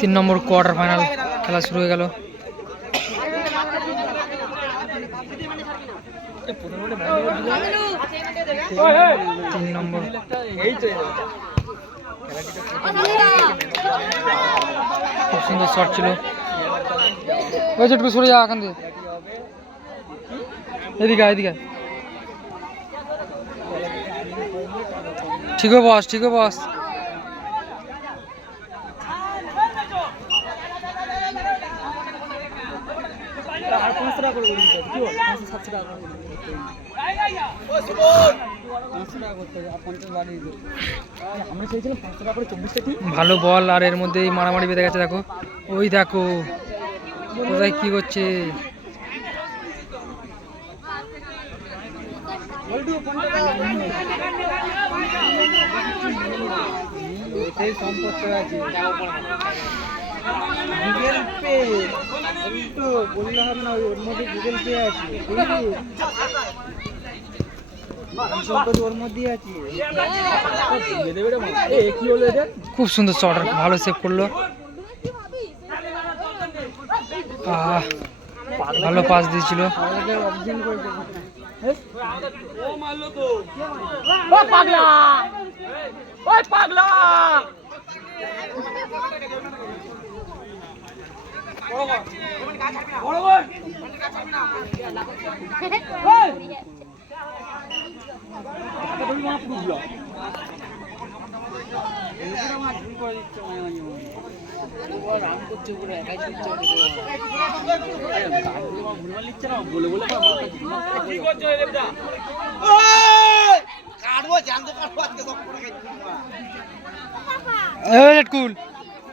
3 নম্বর quarter final খেলা শুরু হয়ে গেল। তিন নম্বর খুব সুন্দর শট ছিল। ওই যেটুকু সরে যা এখান থেকে, এদিকে এদিকে। ঠিক আছে বস, ঠিক আছে বস। ভালো বল, আর এর মধ্যেই মারামারি বেঁধে গেছে। দেখো ওই দেখো কোথায় কি করছে। গুগল পে তো বললে হবে না, ওর মধ্যে গুগল পে আছে, ওর মধ্যে আছে। খুব সুন্দর শট, ভালো সেভ করলো। ভালো পাস দিয়েছিল।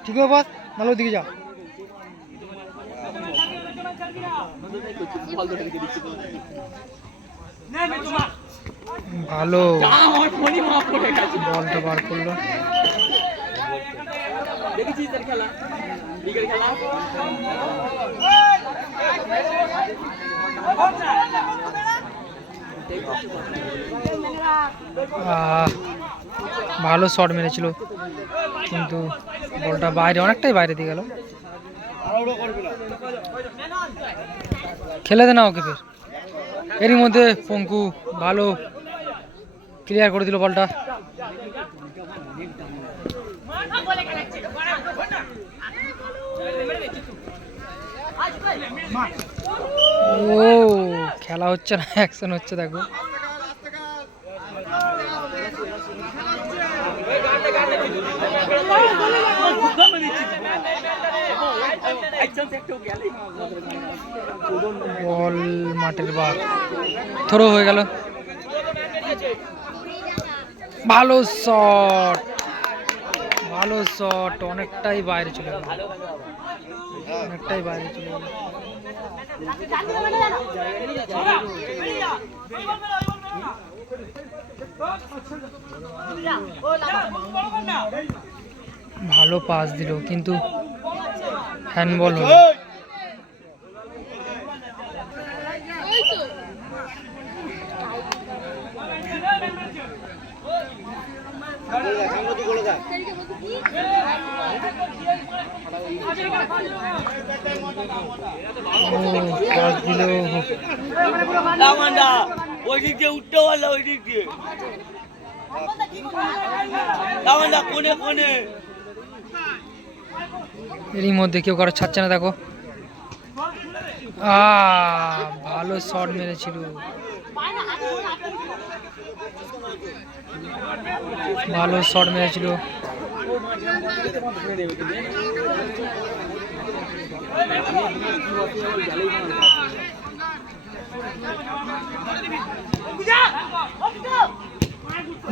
ঠিক আছে বস, ভালো দিকে যা। ভালো বলটা বার করলো। ভালো শট মেরেছিল, কিন্তু বলটা বাইরে, অনেকটাই বাইরে দিয়ে গেল। খেলে দে না ওকে ফের। এরই মধ্যে পঙ্কু ভালো ক্লিয়ার করে দিল বলটা। ও খেলা হচ্ছে না, অ্যাকশন হচ্ছে। দেখো বল মাঠের বার থ্রো হয়ে গেল। ভালো শট, ভালো শট, অনেকটাই বাইরে চলে গেল, অনেকটাই বাইরে চলে গেল। ভালো পাস দিল, কিন্তু হ্যান্ডবল হলো। এরই মধ্যে কেউ কারো ছাড়ছে না। দেখো ভালো শট মেরেছিল, ভালো শট মেরেছিল।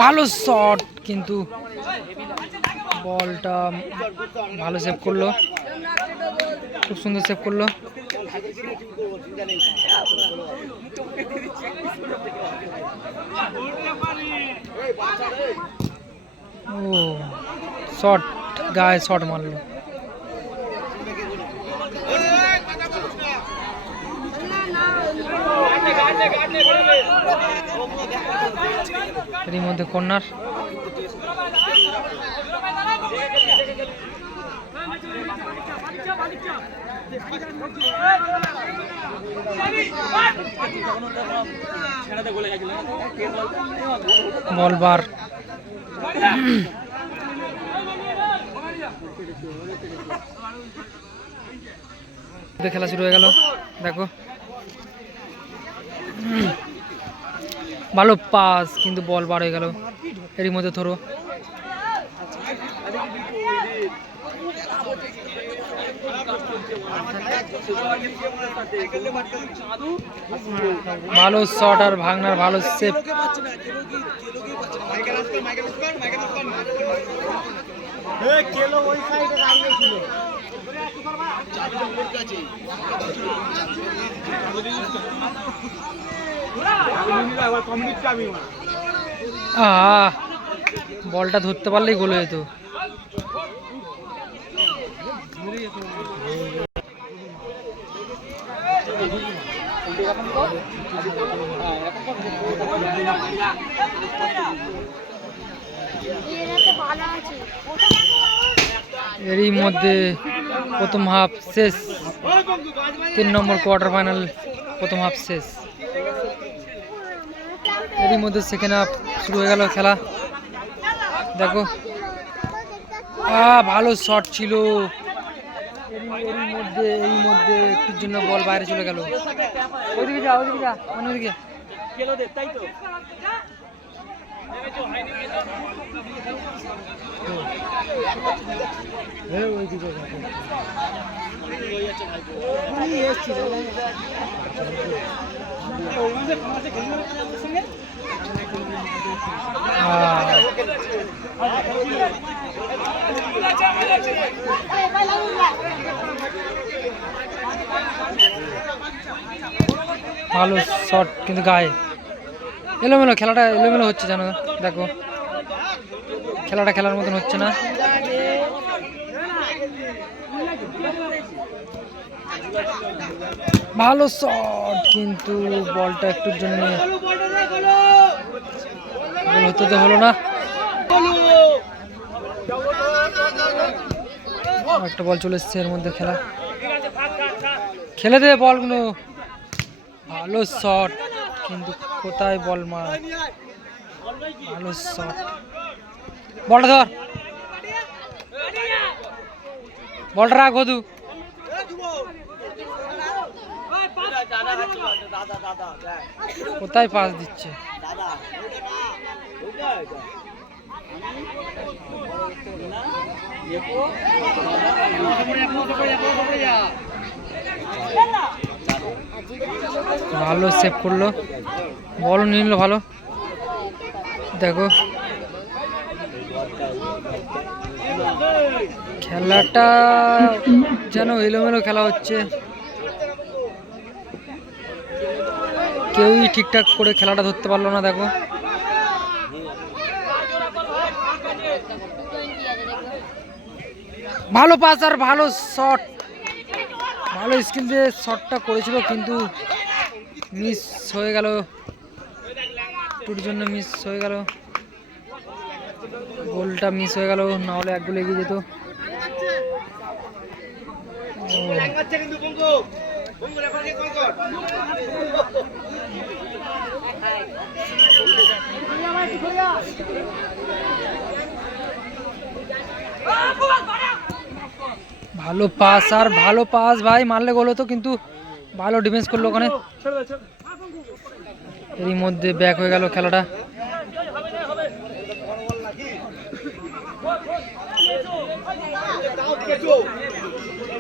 ভালো শট, কিন্তু বলটা ভালো সেভ করলো, খুব সুন্দর সেভ করলো। ও শট, গায়ে শট মারলো। এর মধ্যে কর্নার। বল বার খেলা শুরু হয়ে গেল। দেখো ভালো পাস, কিন্তু বল বার হয়ে গেল। এরই মধ্যে ধরো ভালো শট আর ভাগনার ভালো সেভ। বলটা ধরতে পারলেই গোল হয়ে যেত। এরই মধ্যে প্রথম হাফ শেষ। 3 নম্বর কোয়ার্টার ফাইনাল প্রথম হাফ শেষ। এরই মধ্যে সেকেন্ড হাফ শুরু হয়ে গেল খেলা। দেখো ভালো শট ছিল। এই মধ্যে একটুর জন্য বল বাইরে চলে গেল। ওইদিকে যা অন্যদিকে। ভালো শট, কিন্তু গায়ে এলোমেলো। খেলাটা এলোমেলো হচ্ছে জানো। দেখো খেলাটা খেলার মতন হচ্ছে না। ভালো শট, কিন্তু বলটা একটুর জন্য গোল হতে তো হলো না। একটা বল চলে এসছে এর মধ্যে। খেলে দে বলগুলো। ভালো শট, কিন্তু কোথায় বল মার। ভালো শট, বলটা ধর, বলটা রাখ বধু। কোথায় পাস দিচ্ছে। ভালো সেভ করলো, বলও নিয়ে নিল ভালো। দেখো খেলাটা যেন এলোমেলো খেলা হচ্ছে। কেউই ঠিকঠাক করে খেলাটা ধরতে পারলো না। দেখো ভালো পাস আর ভালো শট। ভালো স্কিল দিয়ে শটটা করেছিল, কিন্তু মিস হয়ে গেল। টুর জন্য মিস হয়ে গেল, গোলটা মিস হয়ে গেল। না হলে 1 গোল এগিয়ে যেত। ভালো পাস আর ভালো পাস ভাই, মারলে গোল হতো, কিন্তু ভালো ডিফেন্স করলো ওখানে। এরই মধ্যে ব্যাক হয়ে গেল খেলাটা।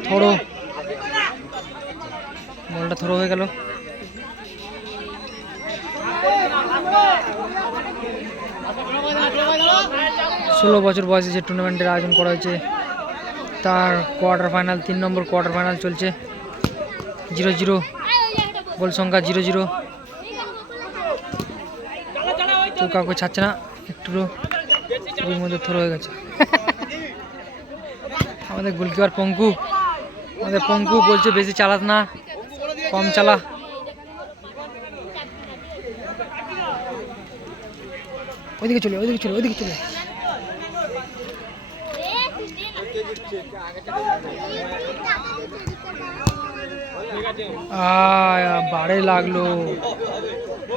থ্রো, বলটা থ্রো হয়ে গেল। ষোলো বছর বয়সে যে টুর্নামেন্টের আয়োজন করা হয়েছে, তার কোয়ার্টার ফাইনাল 3 নম্বর কোয়ার্টার ফাইনাল চলছে। 0-0 গোল সংখ্যা 0-0। তো কাউকে ছাড়ছে না একটু। এর মধ্যে থ্রো হয়ে গেছে। আমাদের গোলকিপার পঙ্কু বলছে বেশি চালাস না, কম চালা। ওইদিকে চলে। বারে লাগলো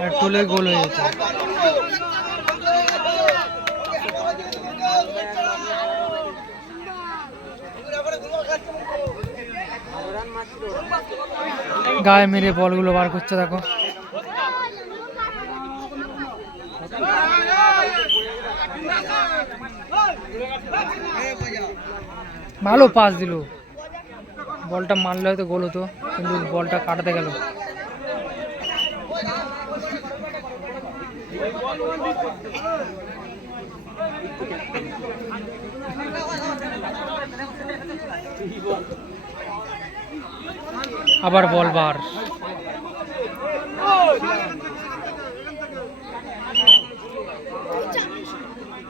আর টোলে গোল হয়ে যেত। গায়ে মেরে বলগুলো বার করছে দেখো। ভালো পাস দিল, বলটা মারলে হয়তো গোল হতো কিন্তু বলটা কাটাতে গেল। আবার বল বার।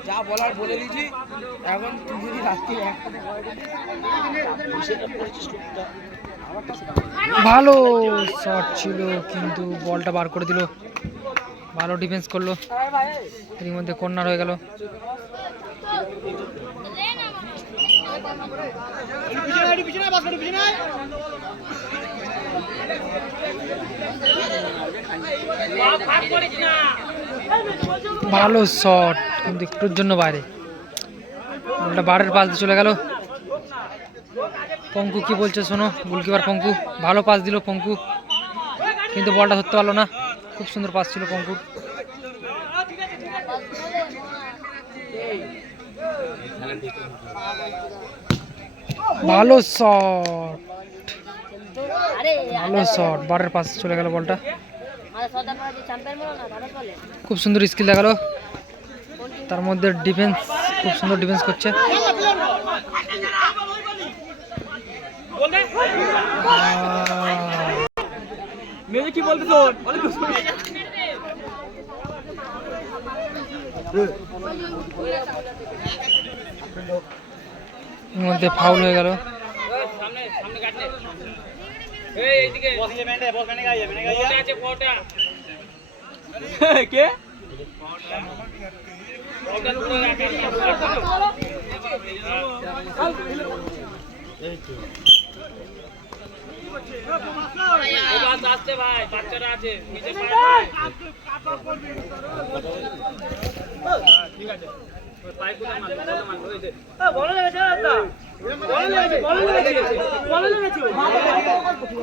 যা বলার বলে দিয়েছি, এখন তুই যদি রাত্রি ভালো শট ছিল কিন্তু বলটা বার করে দিল। ভালো ডিফেন্স করলো, এর মধ্যে কর্নার হয়ে গেল। ভালো শট কিন্তু একটুর জন্য বাইরে, বলটা বারের পাশ দিয়ে চলে গেল। পঙ্কু কি বলছে শোনো, গোলকিপার পঙ্কু। ভালো পাস দিল পঙ্কু কিন্তু বলটা ধরতে পারলো না। খুব সুন্দর পাস ছিল পঙ্কুর। ভালো শট, ভালো শট, বারের পাশে চলে গেল বলটা। খুব সুন্দর স্কিল দেখালো, তার মধ্যে ডিফেন্স খুব সুন্দর ডিফেন্স করছে। কি বলতে তোর মধ্যে ফাউল হয়ে গেল। কে ভাই বাচ্চারা আছে ঠিক আছে।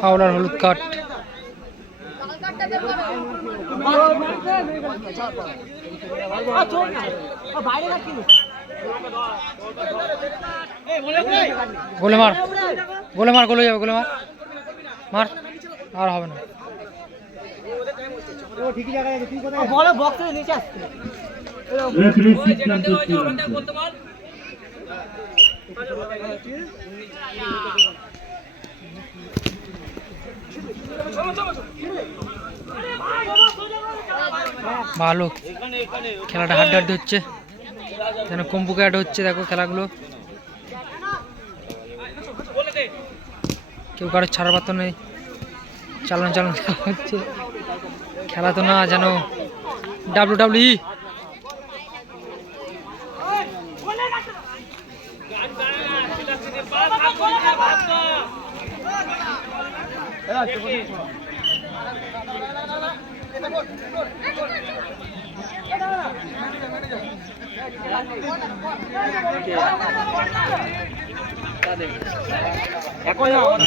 ফাউল আর হলুদ কার্ড। গোলে মার, গোলে মার, গোলে যাবে, গোলে মার, মার, আর হবে না। বলো বক্স থেকে নিচে আসছে। ভালো খেলাটা হাড্ডাহাড্ডি হচ্ছে, যেন কম্পুকে অ্যাড হচ্ছে। দেখো খেলাগুলো কেউ কারো ছাড়ার পাত্র নেই, চালানো চালানো খেলা হচ্ছে। খেলা তো না যেন WWE।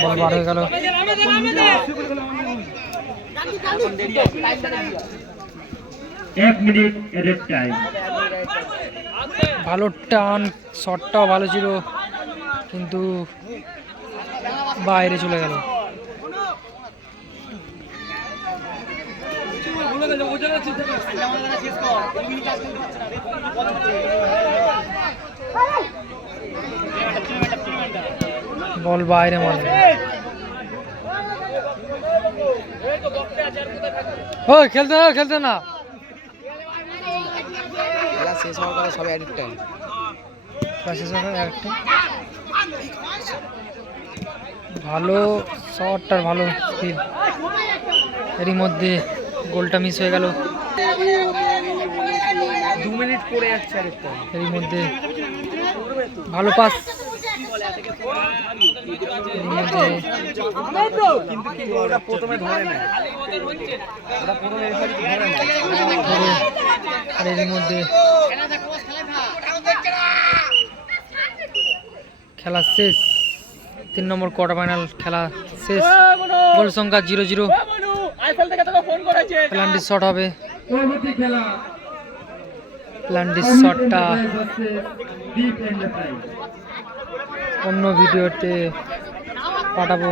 বল বার হয়ে গেল। ভালো টান, শটটাও ভালো ছিল কিন্তু বাইরে চলে গেল। বল বাইরে মারবে। ও খেলতে না, খেলতে না। খেলা শেষ হওয়ার কথা, সবাই অ্যাডিক্ট টাইম। ভালো শট আর ভালো স্কিল, এরই মধ্যে গোলটা মিস হয়ে গেল। 2 মিনিট পরে যাচ্ছে আরেকটা। এরই মধ্যে ভালো পাস। এর মধ্যে কিন্তু কি ওরা প্রথমে ধরে নেয়, ওরা প্রথমে রেফারি ধরে নেয়। ধরে, আর এর মধ্যে খেলা শেষ। 3 নম্বর কোয়ার্টার ফাইনাল খেলা শেষ। গোল সংখ্যা 0-0। প্ল্যান্টিস শট হবে। প্ল্যান্টিস শটটা অন্য ভিডিওতে পাঠাবো।